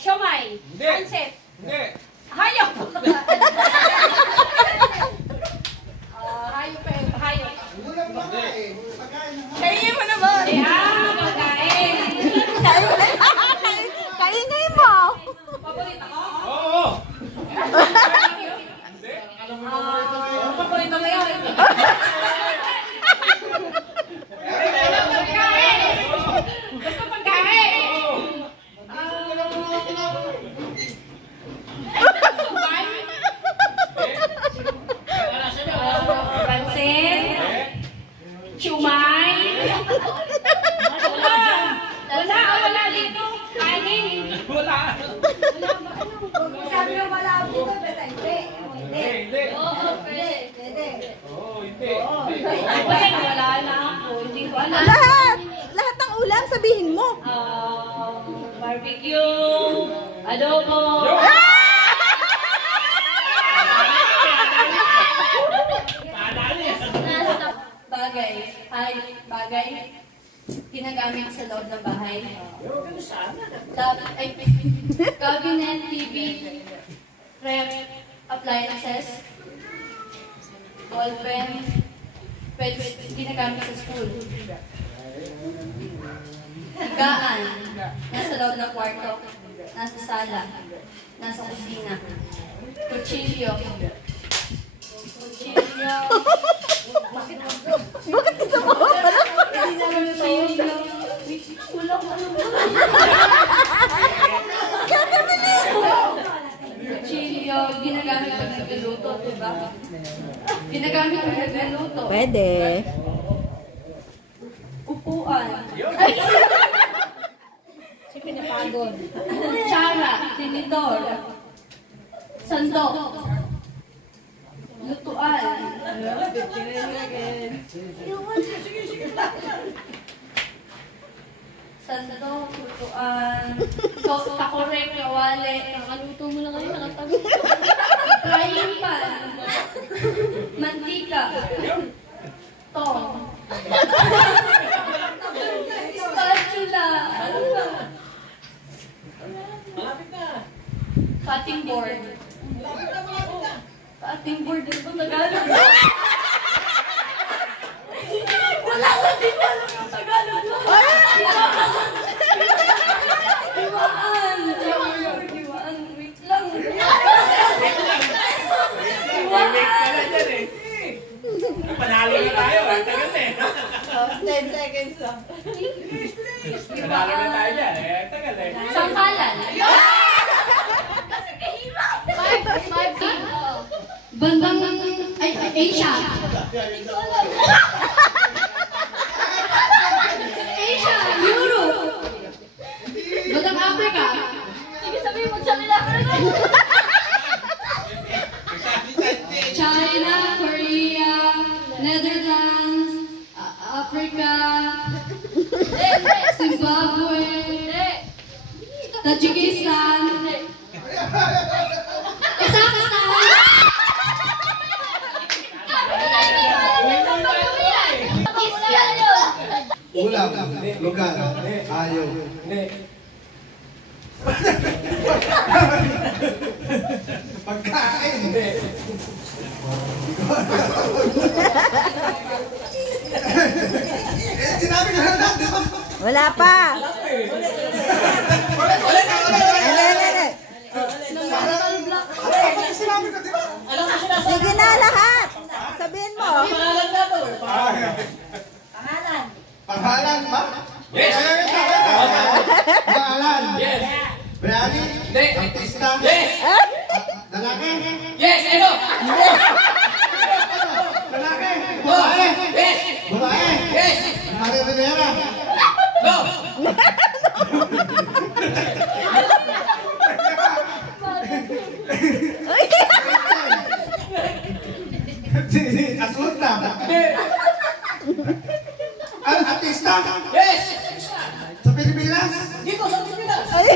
Siomay. Hindi. Pancit. Hindi. Hayop. Hayop eh. Hayop. Kainin mo naman. Pagkain. Kainin mo. Paborito ko? Oo. Paborito mo yun. Gusto pagkain. Pansit. Siomay. Wala dito. Kanin. Wala. Sabi mo malabo dito, basta hindi. Hindi. Oo, pwede. Oo, hindi. Wala na ako. Hindi ko alam. Lahat ng ulam, sabihin mo. Barbecue. Adobo. Bagay. Ginagamit sa loob ng bahay. Cabinet, TV, ref, appliances, ballpen, pwede ginagamit sa school. Higaan, nasa loob ng kwarto, nasa sala, nasa kusina. Kutsilyo. Bakit ito mo? Kutsilyo, ginagamit pag nagluluto, diba? Ginagamit pag nagluluto. Pwede. Upuan. Si pinapagod. Tsara, tinidor. Sandok. Lutuan. Sandok, lutuan. Takorek, kawali. Nakaluto mo na kayo, nakatabi. Frying pan. Mantika. Tong. Spatula. Ano ba? Cutting board. Cutting board. Ano ba Tagalog? Wala ko din alam yung Tagalog. Diwaan. Wait lang. Panalo na tayo. Ang tagal eh. 10 seconds lang. Panalo na tayo dyan. Ang tagal eh. Sangkalan. Bandang Asia. Asia, Europe. Bandang Africa. Sige sabihin, magsalita ka na. China, Korea, Netherlands, Africa, Zimbabwe, Tajikistan, Kazakhstan. Ulam, lugar, ayaw. Pagkain. Sinabi ko na lang, di ba? Wala pa. Sinabi ko, di ba? Sige na lahat. Sabihin mo. Pangalan ba? Yes. Pangalan. Yes. Brani. Hindi. Artista. Yes. Lalaki. Yes. Ano? Lalaki. Babae. Yes. Babae. Yes. Maria Rivera. No. Asunta. Artista. Yes. Sa Pilipinas. Dito sa Pilipinas. Ay.